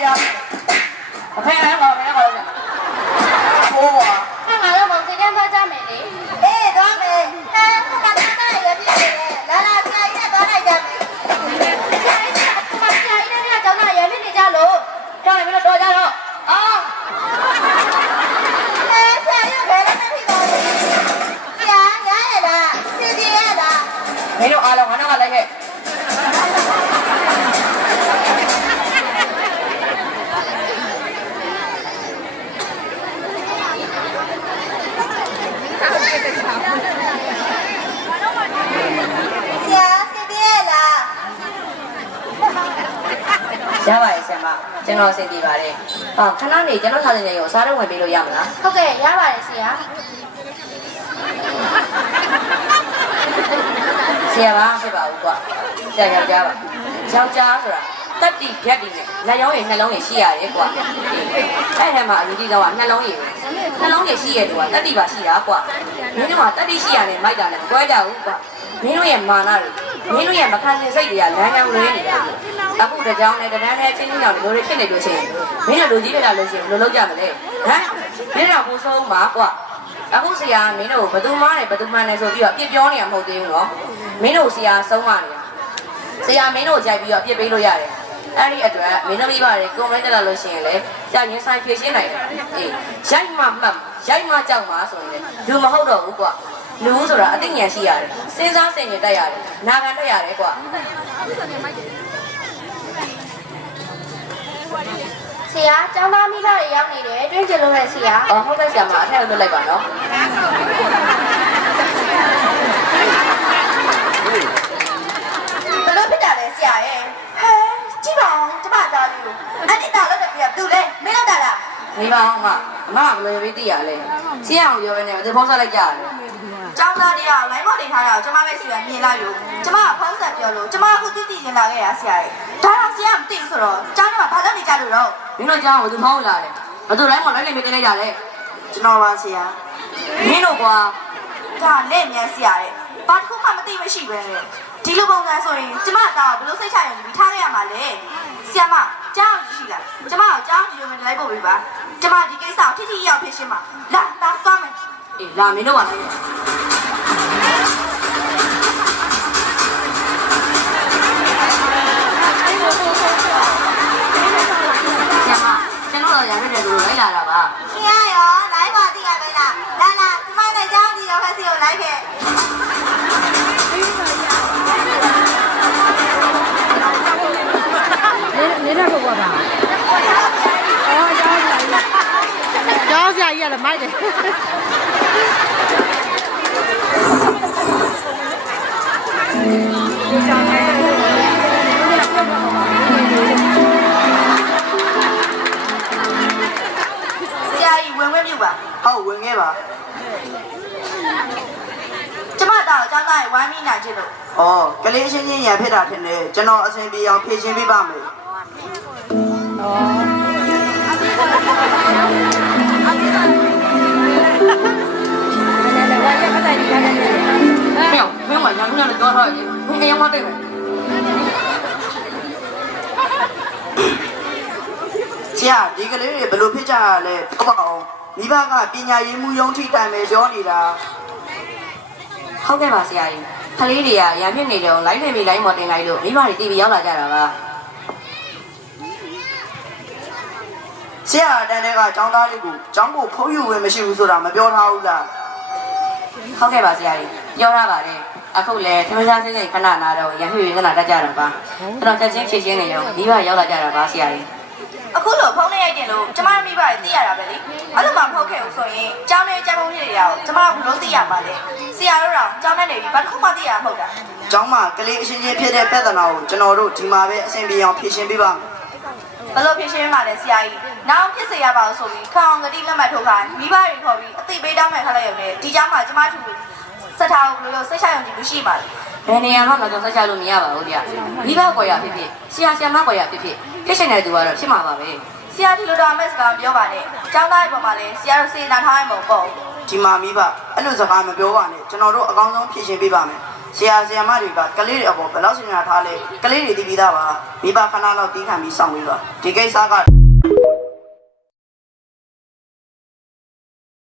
呀，我看看好，看好了。我。看完了，我今天到家没哩？哎，多美！哎，我刚才那个地方，来了，下一站多来家没？下一站找那原民的家路，张里面的多家了啊！哎，下又来了，那批东西，家来了，自己来的。没有啊了，我那个来去。ရပါတယ်ဆရာမကျွန်တော်အဆင်ပြေပါတယ်။ခဏနေကျွန်တော်ထားတဲ့နေကိုစားတော့ဝင်ပေးလို့ရမလား ဟုတ်ကဲ့ရပါတယ်ဆရာ ။ဆရာပါဖြစ်ပါဘူးကွာ။ဆရာယောက်ျားပါ။ယောက်ျားဆိုတာတက်တီဖြတ်တီနဲ့လက်ရောင်းရည်နှလုံးရည်ရှိရတယ်ကွာ။အဲ့ထဲမှာအယူကြီးတော့ကနှလုံးရည်။နှလုံးရည်ရှိရတူကတက်တီပါရှိတာကွာ။မင်းတို့ကတက်တီရှိရတယ်မိုက်တာနဲ့မကွဲကြဘူးကွာ။မင်းတို့ရဲ့မာနတွေမင်းတို့ရဲ့မခံနိုင်စိတ်တွေကလမ်းကြောင်းလွဲနေတာ။အခုတကြောင်နဲ့တန်းနဲ့ချင်းချင်းကြောင့်ဒီလိုတွေဖြစ်နေလို့ရှိရင်မင်းတို့လူကြီးတွေကလို့ရှိရင်ဘယ်လိုလုပ်ကြမလဲဟမ်မင်းတို့ကဘိုးဆုံးပါကွာအခုဆရာမင်းတို့ဘယ်သူမှနဲ့ဘယ်သူမှနဲ့ဆိုပြီးတော့အပြစ်ပြောနေရမဟုတ်သေးဘူးနော်မင်းတို့ဆရာဆုံးမနေတာဆရာမင်းတို့ကြိုက်ပြီးတော့အပြစ်ပေးလို့ရတယ်အဲ့ဒီအတွက်မင်းတို့မိဘတွေကိုမင်းတက်လာလို့ရှိရင်လေကြာရင်ဆိုင်ဖြည့်ရှင်းနိုင်တယ်အေးရိုက်မှမှတ်ရိုက်မှကြောက်မှဆိုရင်လေလူမဟုတ်တော့ဘူးကွာလူဆိုတာအသိဉာဏ်ရှိရတယ်စဉ်းစားဆင်ခြင်တတ်ရတယ်နာခံတတ်ရတယ်ကွာဆရာကျောင်းသားမိဘတွေရောက်နေတယ်တွင်းကျလို့ရဆရာ ဟုတ်ကဲ့ဆရာမအထက်လွတ်လိုက်ပါနော်ဘလို့ဖြစ်တာလဲဆရာရဲ့ဟဲကြည့်ပါဦးကျမသားလေးကိုအဲ့ဒီတော့လောက်တယ်ပြဘသူလဲမင်းလောက်တာလား နေပါအောင်မဘယ်လိုပဲသိရလဲဆရာအောင်ပြောပဲနဲ့ဒီဖုန်းဆက်လိုက်ကြရတယ် ကျောင်းသားတရားလိုင်းမော်တင်ထားတာကိုကျမပဲစီကမြင်လိုက်လို့ကျမကဖုန်းဆက်ပြောလို့ကျမအခုတိတိကျင်လာခဲ့ရဆရာရဲ့ဒါတော့ဆရာမသိဘူးဆိုတော့ကျောင်းထဲမှာဘာလုပ်နေကြလို့တော့ မင်းတို့ကြောင်းကိုသူဖောင်းလာတယ်ဘယ်သူတိုင်းမလိုက်နေမတင်လိုက်ကြလဲ ကျွန်တော်ပါဆရာ မင်းတို့ကွာ ဒါနဲ့မြန်ဆရာရဲ့ဘာတစ်ခုမှမသိမရှိပဲနဲ့ဒီလိုပုံစံဆိုရင်ကျမသားဘလို့စိတ်ချရင်ပြီးထားခဲ့ရမှာလဲဆရာမကျောင်းရှိလားကျမကိုကျောင်းဒီလိုမျိုးလိုက်ပို့ပေးပါကျမဒီကိစ္စကိုထိထိရောက်ဖြစ်ရှင်းမှာလာတာသွားမယ် အေးလာမင်းတို့ပါလိုက်ရရတဲ့လူလိုက်လာတာပါ ခင်ဗျာရောလိုင်းပါသိရပဲလားလာလာကျမနဲ့ကျောင်းဒီရောဖက်စီကိုလိုက်ခဲ့ နေတာကိုပါအော်ကျောင်းဆရာကြီးရတယ်မိုက်တယ်ဟုတ်ဝင်ခဲ့ပါကျမတော့ကျောင်းသားရဲ့ဝိုင်းမိနိုင်ချင်လို့ဩကလေးချင်းချင်းရံဖြစ်တာထင်တယ်ကျွန်တော်အဆင်ပြေအောင်ဖြည့်ရှင်းပေးပါမယ်ဩမင်းမညံ့ညံ့တော့တော့မင်းအရင်မသိဘူးဆရာဒီကလေးတွေဘယ်လိုဖြစ်ကြရလဲဟုတ်ပါအောင်မိဘကပညာရေးမှုယုံထိတိုင်ပဲပြောနေတာ ဟုတ်ကဲ့ပါဆရာကြီးခလေးတွေကရံမြင့်နေတယ်လိုက်နေပြီလိုက်မော်တင်လိုက်လို့မိဘတွေတီးပြီးရောက်လာကြတာပါဆရာတန်းတဲ့ကကျောင်းသားလေးကိုကျောင်းကိုဖုံးယူဝင်မရှိဘူးဆိုတာမပြောထားဘူးလား ဟုတ်ကဲ့ပါဆရာကြီးပြောရပါတယ်အခုလေသမီးသားစိတ်စိတ်ခဏနာတော့ရံမြင့်ခဏတက်ကြတာပါကျွန်တော်ချက်ချင်းဖြည့်ရှင်းနေရောမိဘရောက်လာကြတာပါဆရာကြီး အခုလို့ဖုန်းနဲ့ရိုက်တင်လို့ကျမမိဘတွေသိရတာပဲလေအဲ့လိုမှမဟုတ်ခဲ့ဘူးဆိုရင်ကျောင်းထဲကျန်းမှုဖြစ်နေတာကိုကျမကဘလို့သိရပါလဲဆရာတို့တော့ကျောင်းထဲနေပြီးဘာတစ်ခုမှသိရမှာမဟုတ်တာကျောင်းမှာကလေးအချင်းချင်းဖြစ်တဲ့ပြဿနာကိုကျွန်တော်တို့ဒီမှာပဲအဆင်ပြေအောင်ဖြေရှင်းပေးပါဘလို့ဖြေရှင်းပါလဲဆရာကြီးနောက်ဖြစ်စေရပါလို့ဆိုပြီးခေါင်းကတိလက်မှတ်ထိုးခိုင်းမိဘတွေခေါ်ပြီးအသိပေးတောင်းမှခလိုက်ရုံနဲ့ဒီကျောင်းမှာကျမတို့စက်ထားလို့စိတ်ချရုံကြည့်လို့ရှိပါလေ ဘယ်နေရာမှမကြောက်ဆက်ချလို့မရပါဘူးဗျမိဘကွယ်ရဖြစ်ဖြစ်ဆရာဆရာမကွယ်ရဖြစ်ဖြစ်ဖြစ်ရှင်တဲ့သူကတော့ဖြစ်မှာပါပဲဆရာဒီလိုတော့အမက်စကားပြောပါနဲ့ကျောင်းသားရဲ့ပုံမှာလည်းဆရာတို့စေတနာထားရမှာပေါ့ဒီမှာမိဘအဲ့လိုစကားမပြောပါနဲ့ကျွန်တော်တို့အကောင်းဆုံးဖြေရှင်းပေးပါမယ် ဆရာဆရာမတွေကကလေးတွေအပေါ်ဘယ်လောက်စဉ်းစားထားလဲကလေးတွေသိပြီးသားပါမိဘခဏတော့တီးခံပြီးစောင့်ပြီးတော့ဒီကိစ္စက